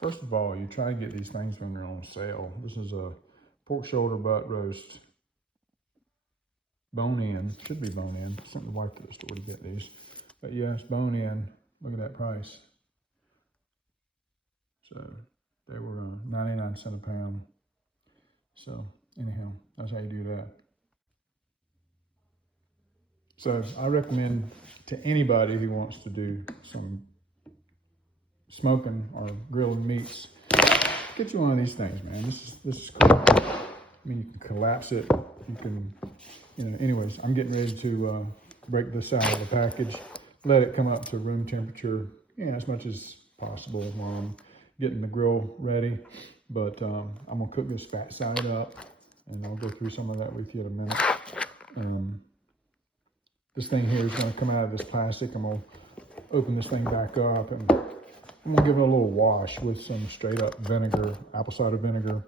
First of all, you try to get these things when they're on sale. This is a pork shoulder butt roast, bone in, should be bone in. Sent the wife to the store to get these, but yes, bone in. Look at that price. So they were 99 cents a pound. So anyhow, that's how you do that. So I recommend to anybody who wants to do some smoking or grilling meats, get you one of these things, man. This is cool. I mean, you can collapse it. You can, anyways, I'm getting ready to break this out of the package, let it come up to room temperature, as much as possible while I'm getting the grill ready. But I'm gonna cook this fat side up, and I'll go through some of that with you in a minute. This thing here is gonna come out of this plastic. I'm gonna open this thing back up, and I'm gonna give it a little wash with some straight up vinegar, apple cider vinegar,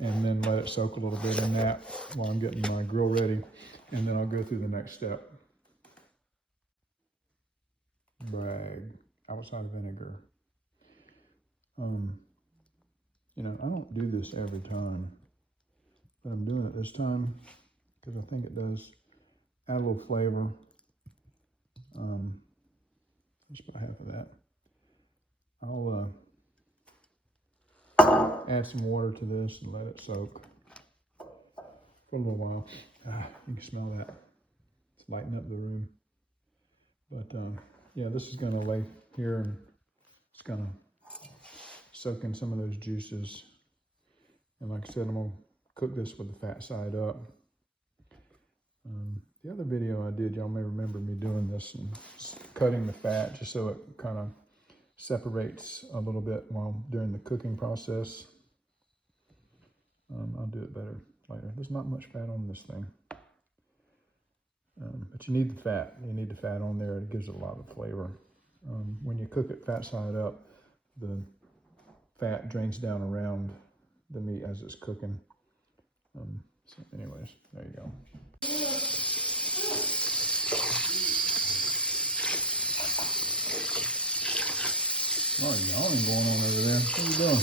and then let it soak a little bit in that while I'm getting my grill ready. And then I'll go through the next step. Bragg, apple cider vinegar. I don't do this every time, but I'm doing it this time because I think it does add a little flavor. Just about half of that. I'll add some water to this and let it soak for a little while. You can smell that. It's lighting up the room. But yeah, this is gonna lay here and it's gonna soak in some of those juices. And like I said, I'm gonna cook this with the fat side up. The other video I did, y'all may remember me doing this and cutting the fat just so it kind of separates a little bit while during the cooking process. I'll do it better later. There's not much fat on this thing. But you need the fat. You need the fat on there. It gives it a lot of flavor. When you cook it fat side up, the fat drains down around the meat as it's cooking. So anyways, there you go. Oh, yawning going on over there. What are you doing?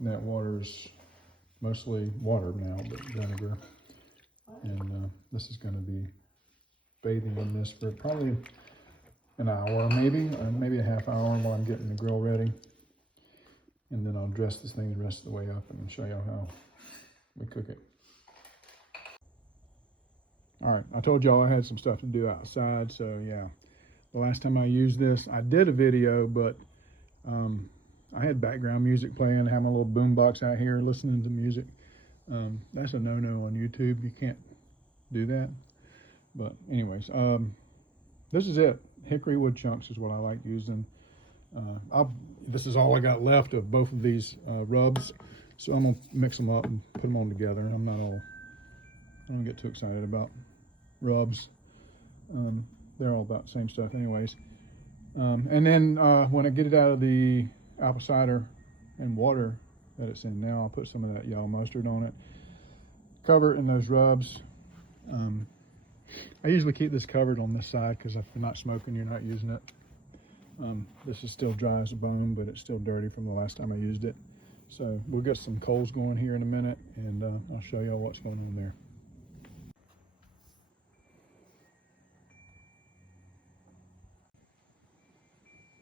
That water's mostly water now, but vinegar. And this is going to be bathing in this for probably an hour, maybe a half hour while I'm getting the grill ready. And then I'll dress this thing the rest of the way up and show y'all how we cook it. All right, I told y'all I had some stuff to do outside, so yeah. The last time I used this, I did a video, but I had background music playing, I have my little boom box out here listening to music. That's a no-no on YouTube. You can't do that. But anyways, this is it. Hickory wood chunks is what I like using. This is all I got left of both of these rubs, so I'm gonna mix them up and put them on together. I don't get too excited about rubs. They're all about the same stuff anyways. And then when I get it out of the apple cider and water that it's in now, I'll put some of that yellow mustard on it. Cover it in those rubs. I usually keep this covered on this side because if you're not smoking, you're not using it. This is still dry as a bone, but it's still dirty from the last time I used it. So we'll get some coals going here in a minute, and I'll show y'all what's going on there.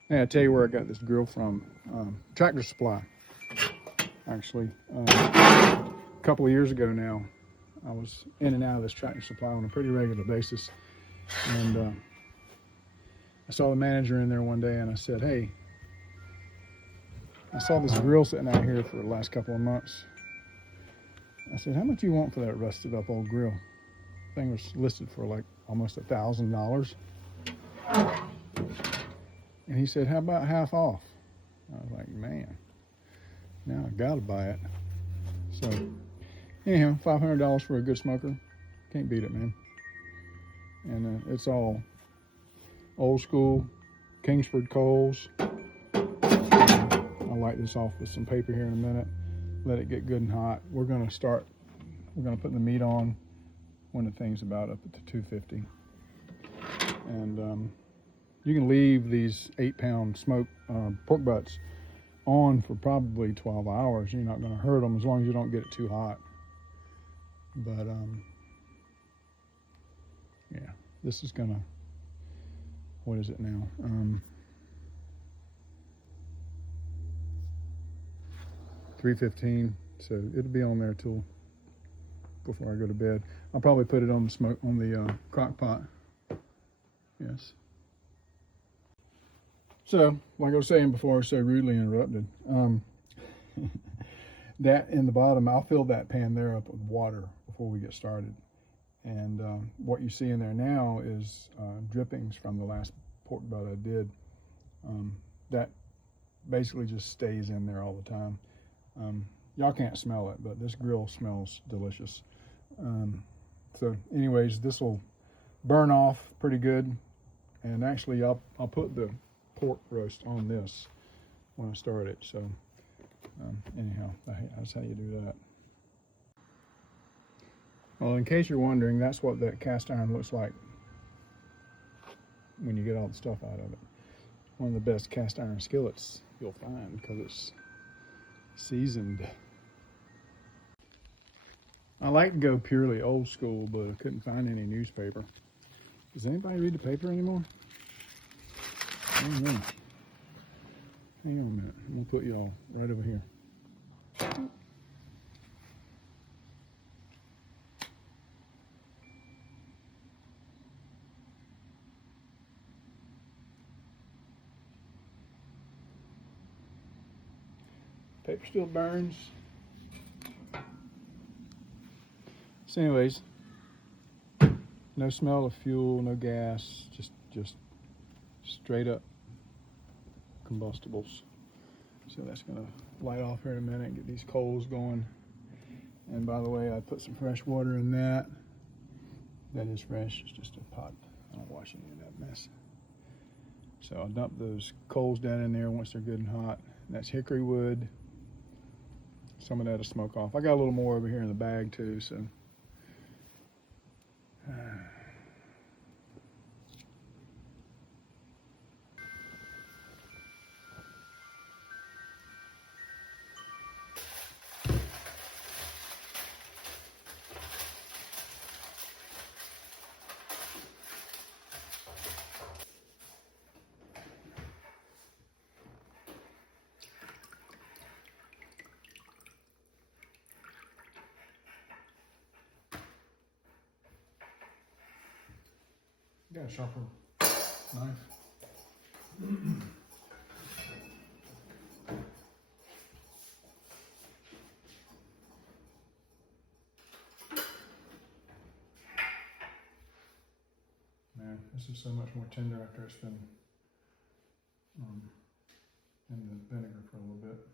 Yeah, I'll tell you where I got this grill from. Tractor Supply, actually. A couple of years ago now, I was in and out of this Tractor Supply on a pretty regular basis. And I saw the manager in there one day and I said, hey, I saw this grill sitting out here for the last couple of months. I said, how much do you want for that rusted up old grill? The thing was listed for like almost $1,000. And he said, how about half off? I was like, man, now I gotta buy it. So anyhow, $500 for a good smoker. Can't beat it, man. And it's all old school Kingsford coals. I wipe this off with some paper here in a minute. Let it get good and hot. We're gonna put the meat on when the thing's about up at the 250. And you can leave these 8-pound smoked pork butts on for probably 12 hours. You're not gonna hurt them as long as you don't get it too hot. But yeah, this is gonna, what is it now? 3:15, so it'll be on there till before I go to bed. I'll probably put it on the crock pot. Yes. So, like I was saying before I was so rudely interrupted, that in the bottom, I'll fill that pan there up with water before we get started. And what you see in there now is drippings from the last pork butt I did. That basically just stays in there all the time. Y'all can't smell it, but this grill smells delicious. So anyways, this will burn off pretty good. And actually, I'll put the pork roast on this when I start it. So anyhow, that's how you do that. Well, in case you're wondering, that's what that cast iron looks like when you get all the stuff out of it. One of the best cast iron skillets you'll find because it's seasoned. I like to go purely old school, but I couldn't find any newspaper. Does anybody read the paper anymore? I don't know. Hang on a minute. I'm gonna put y'all right over here. Paper still burns. So anyways, no smell of fuel, no gas, just straight up combustibles. So that's gonna light off here in a minute and get these coals going. And by the way, I put some fresh water in that. That is fresh, it's just a pot. I don't wash any of that mess. So I'll dump those coals down in there once they're good and hot. And that's hickory wood. Some of that will smoke off. I got a little more over here in the bag too, so. Got a sharper knife. Man, this is so much more tender after it's been in the vinegar for a little bit.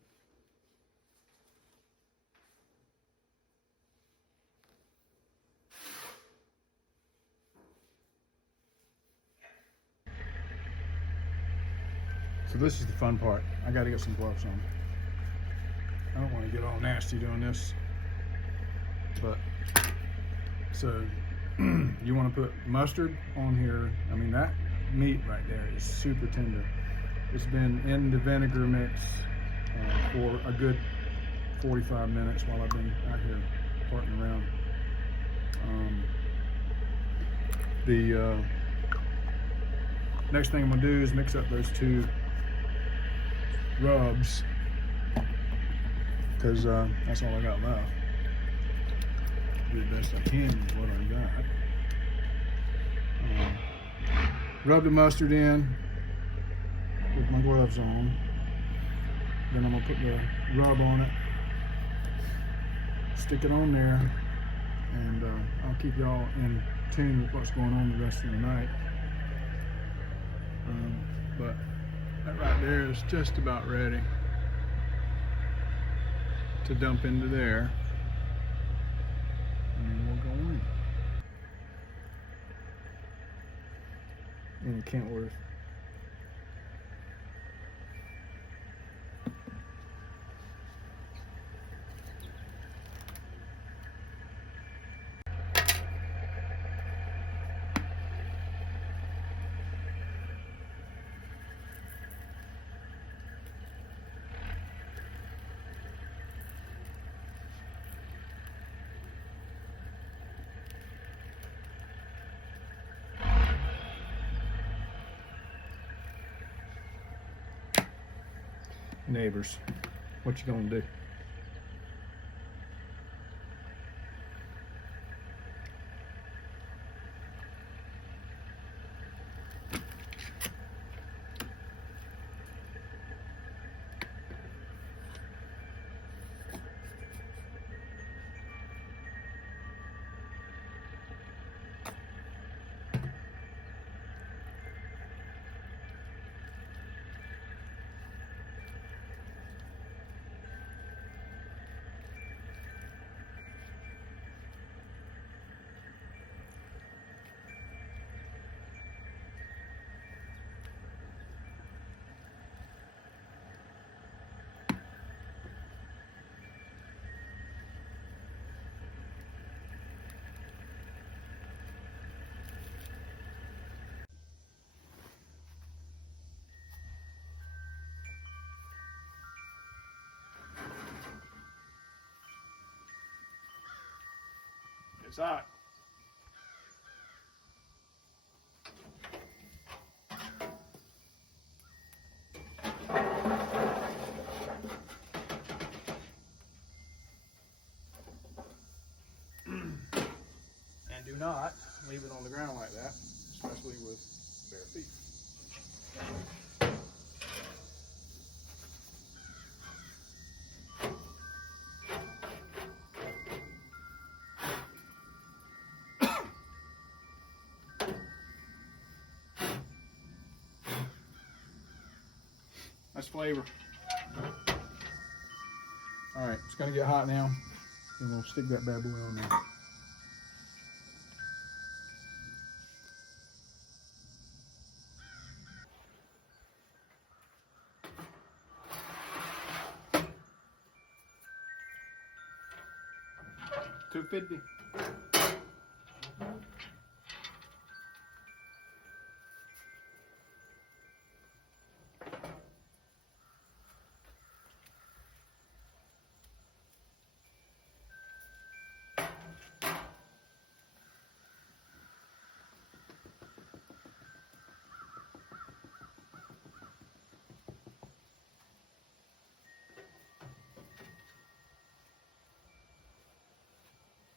So this is the fun part. I gotta get some gloves on. I don't want to get all nasty doing this. But, so, you want to put mustard on here. I mean, that meat right there is super tender. It's been in the vinegar mix for a good 45 minutes while I've been out here farting around. The next thing I'm gonna do is mix up those two rubs because that's all I got left. Do the best I can with what I got. Rub the mustard in with my gloves on. Then I'm gonna put the rub on it, stick it on there, and I'll keep y'all in tune with what's going on the rest of the night. But that right there is just about ready to dump into there. And we'll go in Kentworth. neighbors. What you gonna do? It's hot. And do not leave it on the ground like that, especially with bare feet. That's flavor. All right, it's gonna get hot now, and we'll stick that bad boy on there. $2.50.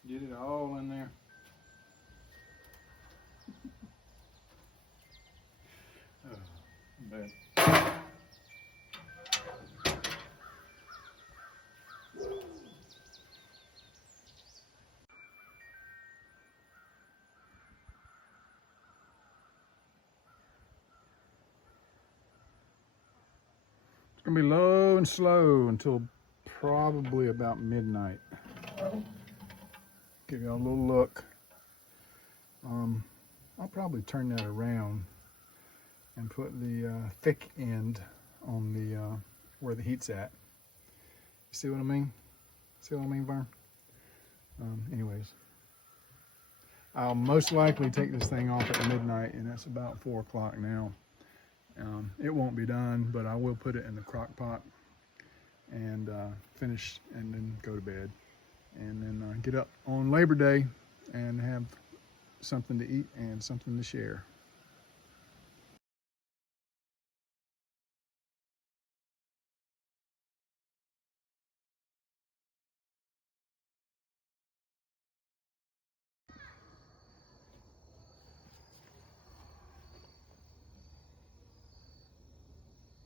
Get it all in there. Oh, bad. It's gonna be low and slow until probably about midnight. Give y'all a little look. I'll probably turn that around and put the thick end on the where the heat's at. You see what I mean? See what I mean, Vern? Anyways, I'll most likely take this thing off at midnight, and it's about 4 o'clock now. It won't be done, but I will put it in the crock pot and finish, and then go to bed. And then get up on Labor Day and have something to eat and something to share.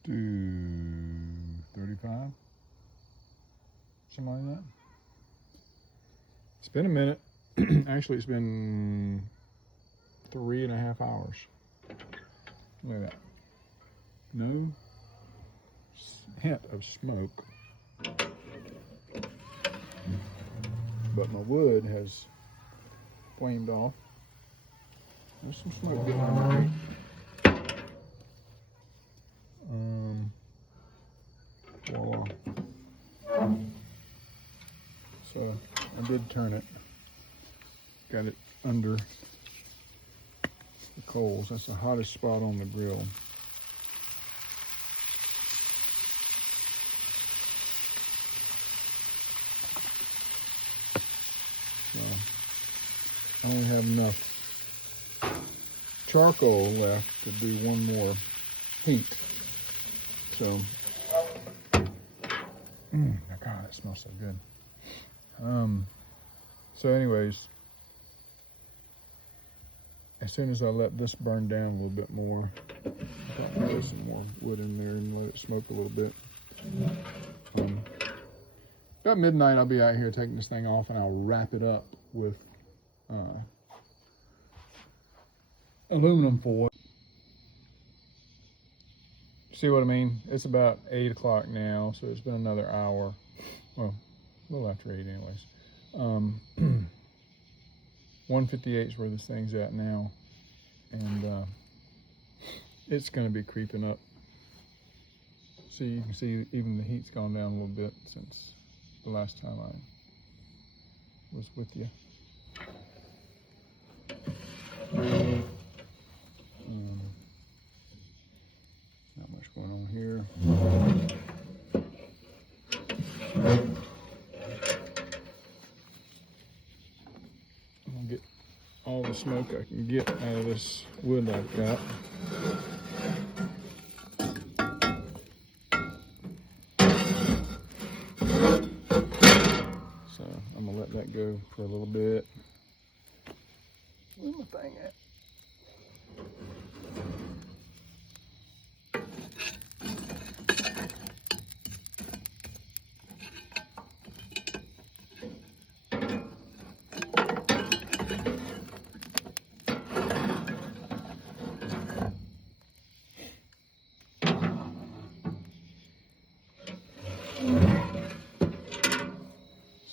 Do 35, something like that. It's been a minute. Actually, it's been 3.5 hours. Look at that. No hint of smoke, but my wood has flamed off. There's some smoke getting underneath. Voila. So I did turn it. Got it under the coals. That's the hottest spot on the grill. So I only have enough charcoal left to do one more heat. So God, it smells so good. So anyways, as soon as I let this burn down a little bit more, I'll put some more wood in there and let it smoke a little bit. About midnight, I'll be out here taking this thing off, and I'll wrap it up with aluminum foil. See what I mean? It's about 8 o'clock now, so it's been another hour. Well, a little after 8 anyways. 158 is where this thing's at now, and it's going to be creeping up. So you can see even the heat's gone down a little bit since the last time I was with you. Not much going on here. I'll get all the smoke I can get out of this wood I've got. So I'm gonna let that go for a little bit. Where's my thing at?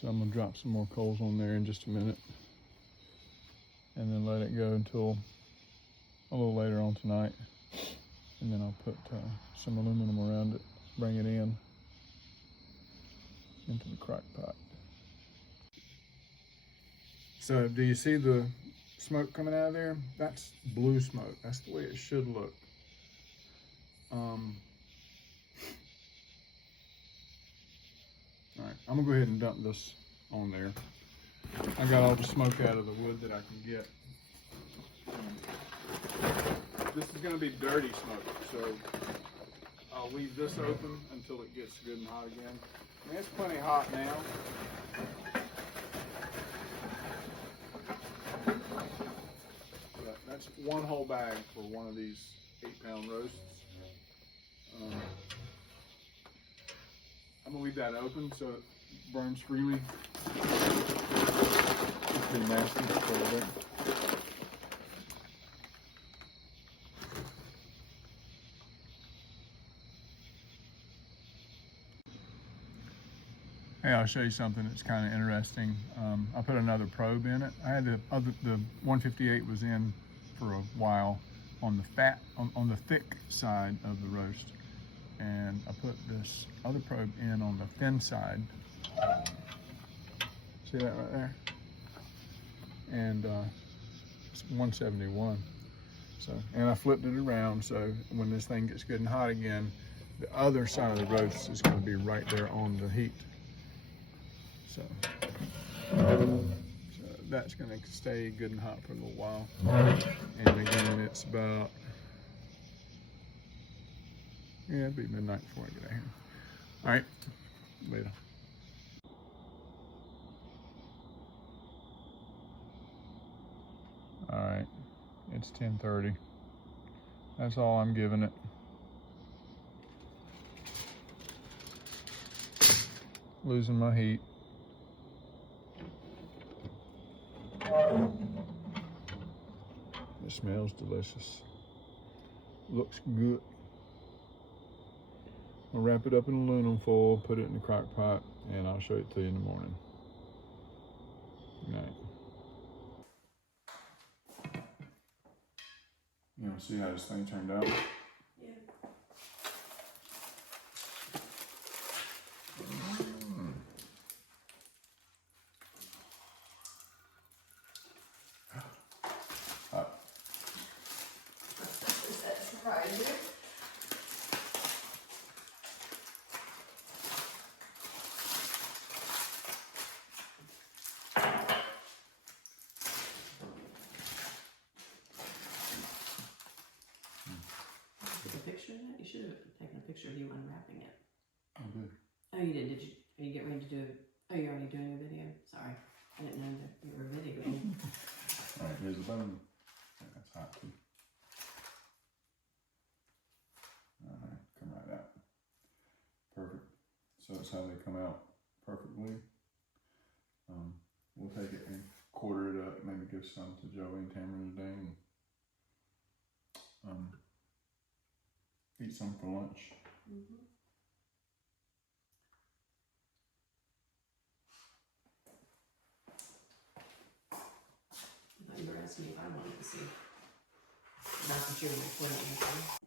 So I'm gonna drop some more coals on there in just a minute, and then let it go until a little later on tonight, and then I'll put some aluminum around it, bring it into the crock pot. So do you see the smoke coming out of there? That's blue smoke. That's the way it should look. All right, I'm gonna go ahead and dump this on there. I got all the smoke out of the wood that I can get. This is gonna be dirty smoke, so I'll leave this open until it gets good and hot again. I mean, it's plenty hot now. But that's one whole bag for one of these 8-pound roasts. I'm gonna leave that open so it burns freely. It's pretty nasty for a little bit. Hey, I'll show you something that's kind of interesting. I put another probe in it. I had the 158 was in for a while on the on the thick side of the roast, and I put this other probe in on the thin side. See that right there? And it's 171. So, and I flipped it around so when this thing gets good and hot again, the other side of the roast is going to be right there on the heat. So that's going to stay good and hot for a little while. And again, it's about, yeah, it'll be midnight before I get out here. All right, later. All right, it's 10:30. That's all I'm giving it. Losing my heat. It smells delicious. Looks good. I'll wrap it up in aluminum foil, put it in the crock pot, and I'll show it to you in the morning. Good night. You want to see how this thing turned out? Yeah. Does that surprise you? Take a picture of that? You should have taken a picture of you unwrapping it. Oh, good. I Oh, you did. Did you? Are you getting ready to do? Oh, you're already doing a video. Sorry, I didn't know that you were videoing. Alright, here's the bone. Yeah, that's hot too. Alright, come right out. Perfect. So that's how they come out perfectly. We'll take it and quarter it up, maybe give some to Joey and Tamara today, and eat some for lunch. Mm-hmm. I thought you were asking me if I wanted to see. Not that you were recording anything.